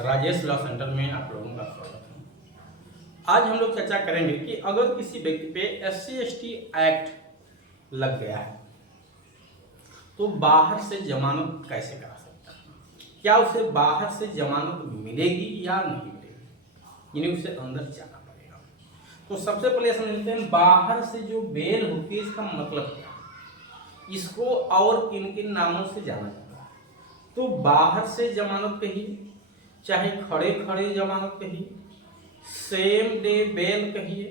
Rajesh law centre में आप लोगों का स्वागत है। आज हम लोग चर्चा करेंगे कि अगर किसी व्यक्ति पे SC/ST एक्ट लग गया है तो बाहर से जमानत कैसे करा सकता है, क्या उसे बाहर से जमानत मिलेगी या नहीं मिलेगी, यानी उसे अंदर जाना पड़ेगा। तो सबसे पहले समझते हैं बाहर से जो बेल होती है इसका मतलब क्या है, इसको और किन किन नामों से जाना जाता है। तो बाहर से जमानत कहिए, चाहे खड़े खड़े जमानत कहिए, सेम डे बेल कहिए,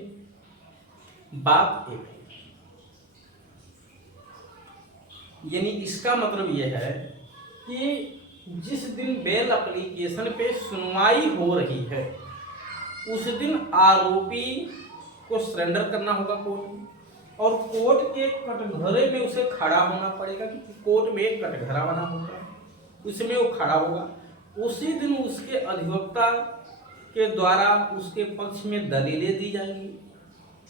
बात एक है। यानी इसका मतलब यह है कि जिस दिन बेल एप्लीकेशन पे सुनवाई हो रही है उस दिन आरोपी को सरेंडर करना होगा कोर्ट में, और कोर्ट के कटघरे में उसे खड़ा होना पड़ेगा, क्योंकि कोर्ट में एक कटघरा बना होता है, उसमें वो खड़ा होगा। उसी दिन उसके अधिवक्ता के द्वारा उसके पक्ष में दलीलें दी जाएंगी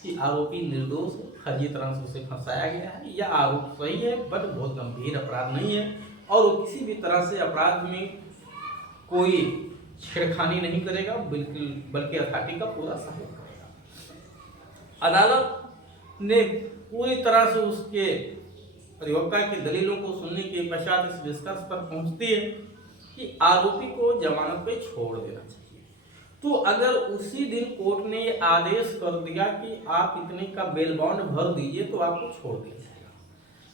कि आरोपी निर्दोष है, फर्जी तरह से उसे फंसाया गया है, या आरोप सही है बट बहुत गंभीर अपराध नहीं है और वो किसी भी तरह से अपराध में कोई छेड़खानी नहीं करेगा, बल्कि अथॉरिटी का पूरा सहयोग करेगा। अदालत ने पूरी तरह से उसके अधिवक्ता की दलीलों को सुनने के पश्चात इस निष्कर्ष पर पहुंचती है कि आरोपी को जमानत पे छोड़ देना चाहिए। तो अगर उसी दिन कोर्ट ने ये आदेश कर दिया कि आप इतने का बेल बॉन्ड भर दीजिए तो आपको छोड़ दिया जाएगा,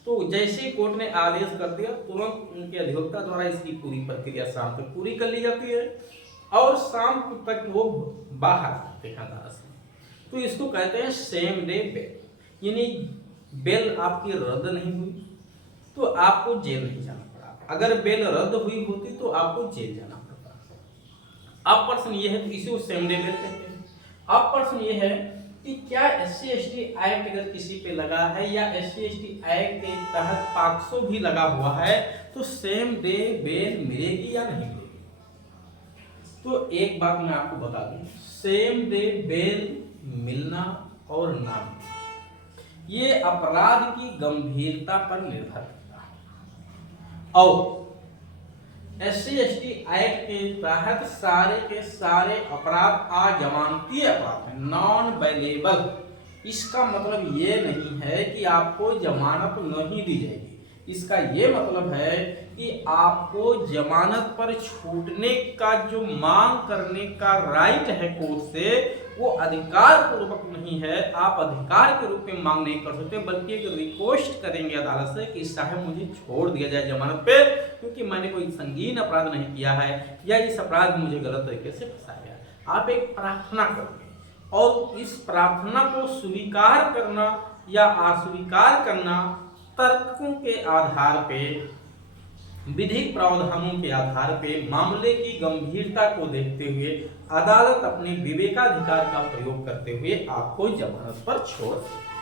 तो जैसे ही कोर्ट ने आदेश कर दिया तुरंत उनके अधिवक्ता द्वारा इसकी पूरी प्रक्रिया शाम तक पूरी कर ली जाती है और शाम तक वो बाहर आते हैं अदालत से। तो इसको कहते हैं सेम डे बेल, यानी बेल आपकी रद्द नहीं हुई तो आपको जेल नहीं जाना पड़ा, अगर बेल रद्द हुई होती तो आपको जेल जाना पड़ता। अब प्रश्न ये है, तो इसी को सेम डे बेल कहते हैं। अब प्रश्न ये है कि क्या SC/ST एक्ट अगर किसी पे लगा है या SC/ST एक्ट के तहत पॉक्सो भी लगा हुआ है तो सेम डे बेल मिलेगी या नहीं मिलेगी। तो एक बात मैं आपको बता दूं, सेम डे बेल मिलना और ना मिलना ये अपराध की गंभीरता पर निर्भर करता है, और SC/ST एक्ट के तहत सारे के सारे अपराध अजमानती अपराध हैं, नॉन बेलेबल। इसका मतलब ये नहीं है कि आपको जमानत नहीं दी जाएगी, इसका ये मतलब है कि आपको जमानत पर छूटने का जो मांग करने का राइट है कोर्ट से वो अधिकार पूर्वक नहीं है, आप अधिकार के रूप में मांग नहीं कर सकते, बल्कि एक रिक्वेस्ट करेंगे अदालत से कि साहब मुझे छोड़ दिया जाए जमानत पे, क्योंकि मैंने कोई संगीन अपराध नहीं किया है या इस अपराध मुझे गलत तरीके से फंसाया गया। आप एक प्रार्थना करोगे और इस प्रार्थना को स्वीकार करना या अस्वीकार करना तर्कों के आधार पे, विधिक प्रावधानों के आधार पे, मामले की गंभीरता को देखते हुए अदालत अपने विवेकाधिकार का प्रयोग करते हुए आपको जमानत पर छोड़ सकती है।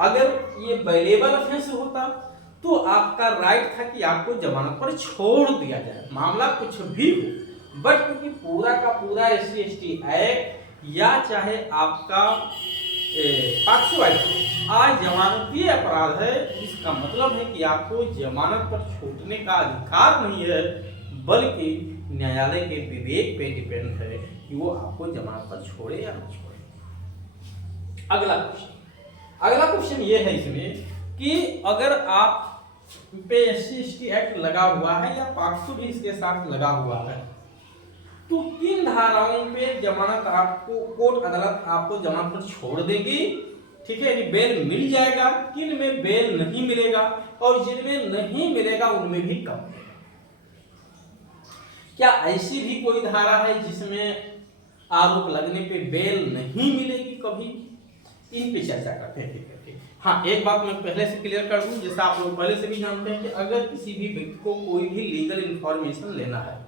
अगर ये बेलेबल ऑफेंस होता तो आपका राइट था कि आपको जमानत पर छोड़ दिया जाए, मामला कुछ भी हो, बट क्योंकि पूरा का पूरा SC/ST एक्ट या चाहे आपका पॉक्सो एक्ट आज जमानती अपराध है, इसका मतलब है कि आपको जमानत पर छूटने का अधिकार नहीं है, बल्कि न्यायालय के विवेक पे डिपेंड है कि वो आपको जमानत पर छोड़े या न छोड़े। अगला क्वेश्चन ये है इसमें कि अगर आप पे SC/ST एक्ट लगा हुआ है या पॉक्सो भी इसके साथ लगा हुआ है तो किन धाराओं पे जमानत आपको कोर्ट अदालत आपको जमानत पर छोड़ देगी, ठीक है, यानी बेल मिल जाएगा, किन में बेल नहीं मिलेगा और जिनमें नहीं मिलेगा उनमें भी कम मिलेगा। क्या ऐसी भी कोई धारा है जिसमें आरोप लगने पे बेल नहीं मिलेगी कभी, इन पे चर्चा करते हैं। हाँ, एक बात मैं पहले से क्लियर कर दूं, जैसा आप लोग पहले से भी जानते हैं कि अगर किसी भी व्यक्ति को कोई भी लीगल इंफॉर्मेशन लेना है,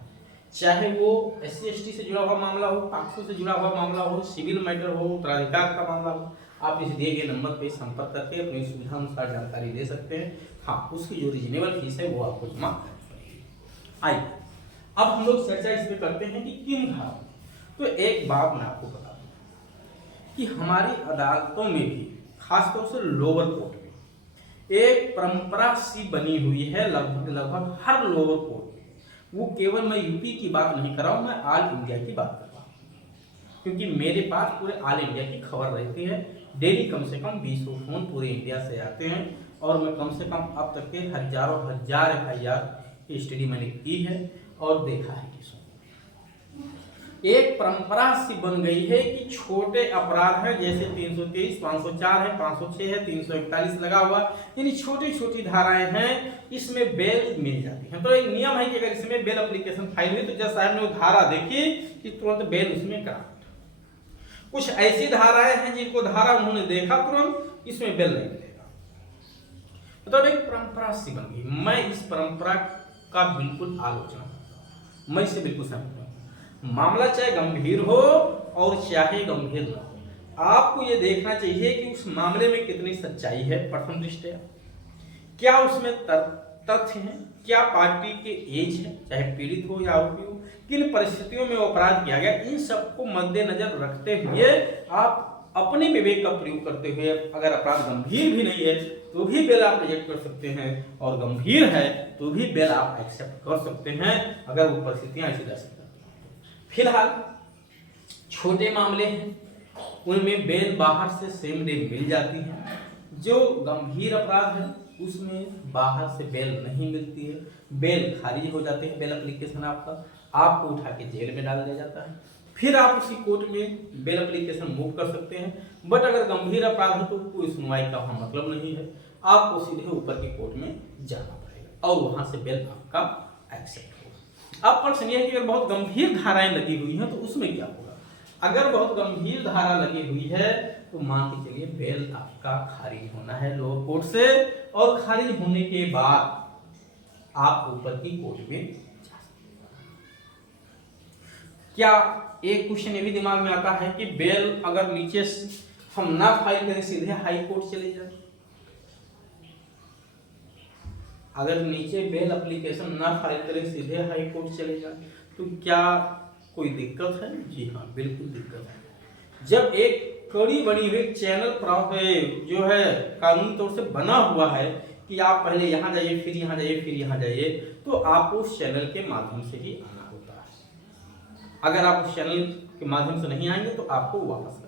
चाहे वो SC/ST से जुड़ा हुआ मामला हो, पॉक्सो से जुड़ा हुआ मामला हो, सिविल मैटर हो, उत्तराधिकार का मामला हो, आप इस दिए गए नंबर पे संपर्क करके अपनी सुविधा अनुसार जानकारी ले सकते हैं। हाँ, उसकी जो रीजनेबल फीस है वो आपको जमा करनी पड़ेगी। आइए अब हम लोग चर्चा इस पे करते हैं कि किन धाराओं। तो एक बात मैं आपको बता दूं कि हमारी अदालतों में भी खासतौर से लोअर कोर्ट में एक परंपरा सी बनी हुई है, लगभग हर लोअर कोर्ट में वो केवल मैं यूपी की बात नहीं कर रहा हूँ, मैं ऑल इंडिया की बात कर रहा हूँ, क्योंकि मेरे पास पूरे ऑल इंडिया की खबर रहती है। डेली कम से कम 20 फोन पूरे इंडिया से आते हैं और मैं कम से कम अब तक के हजारों हजार FIR की स्टडी मैंने की है और देखा है केसों। एक परंपरा सी बन गई है कि छोटे अपराध हैं, जैसे 323, 504 है, 506 है, 341 लगा हुआ, यानी छोटी छोटी धाराएं हैं, इसमें बेल मिल जाती है। तो एक नियम है कि अगर इसमें बेल एप्लीकेशन फाइल हुई तो जज साहब ने वो धारा देखी कि तुरंत बेल उसमें करा। कुछ ऐसी धाराएं हैं जिनको धारा उन्होंने देखा तुरंत, इसमें बेल नहीं मिलेगा। तो एक परंपरा सी बन गई। मैं इस परंपरा का बिल्कुल आलोचना करता हूं, मैं इससे बिल्कुल सहमत हूं। मामला चाहे गंभीर हो और चाहे गंभीर न हो, आपको यह देखना चाहिए कि उस मामले में कितनी सच्चाई है, प्रथम दृष्टया क्या उसमें तथ्य हैं, क्या पार्टी के एज है, चाहे पीड़ित हो या आरोपी हो, किन परिस्थितियों में अपराध किया गया, इन सबको मद्देनजर रखते हुए आप अपने विवेक का प्रयोग करते हुए, अगर अपराध गंभीर भी नहीं है तो भी बेल आप रिजेक्ट कर सकते हैं, और गंभीर है तो भी बेल आप एक्सेप्ट कर सकते हैं, अगर वो परिस्थितियां ऐसी दर्शाती हैं। फिलहाल छोटे मामले हैं, उनमें बेल बाहर से सेम डे मिल जाती है। जो गंभीर अपराध है उसमें बाहर से बेल नहीं मिलती है, बेल खारिज हो जाती है, बेल एप्लीकेशन आपको उठा के जेल में डाल दिया जाता है, फिर आप उसी कोर्ट में बेल एप्लीकेशन मूव कर सकते हैं। बट अगर गंभीर अपराध है तो कोई सुनवाई का वहाँ मतलब नहीं है, आपको सीधे ऊपर की कोर्ट में जाना पड़ेगा और वहां से बेल आपका एक्सेप्ट होगा। अब प्रश्न यह है कि अगर बहुत गंभीर धाराएं लगी हुई हैं तो उसमें क्या होगा। अगर बहुत गंभीर धारा लगी हुई है तो मान के चलिए बेल आपका खारिज होना है लोअर कोर्ट से, और खारिज होने के बाद आप ऊपर की कोर्ट में जा सकते हैं। क्या एक क्वेश्चन ये भी दिमाग में आता है कि बेल अगर नीचे हम ना फाइल करें सीधे हाई कोर्ट चले जाए, अगर नीचे बेल एप्लीकेशन ना फाइल करें सीधे हाई कोर्ट चले जाए तो क्या कोई दिक्कत है? जी हाँ, बिल्कुल दिक्कत है। जब एक कड़ी बनी हुई चैनल जो है कानूनी तौर से बना हुआ है कि आप पहले यहाँ जाइए, फिर यहाँ जाइए, फिर यहाँ जाइए, तो आपको उस चैनल के माध्यम से ही आना होता है। अगर आप उस चैनल के माध्यम से नहीं आएंगे तो आपको वापस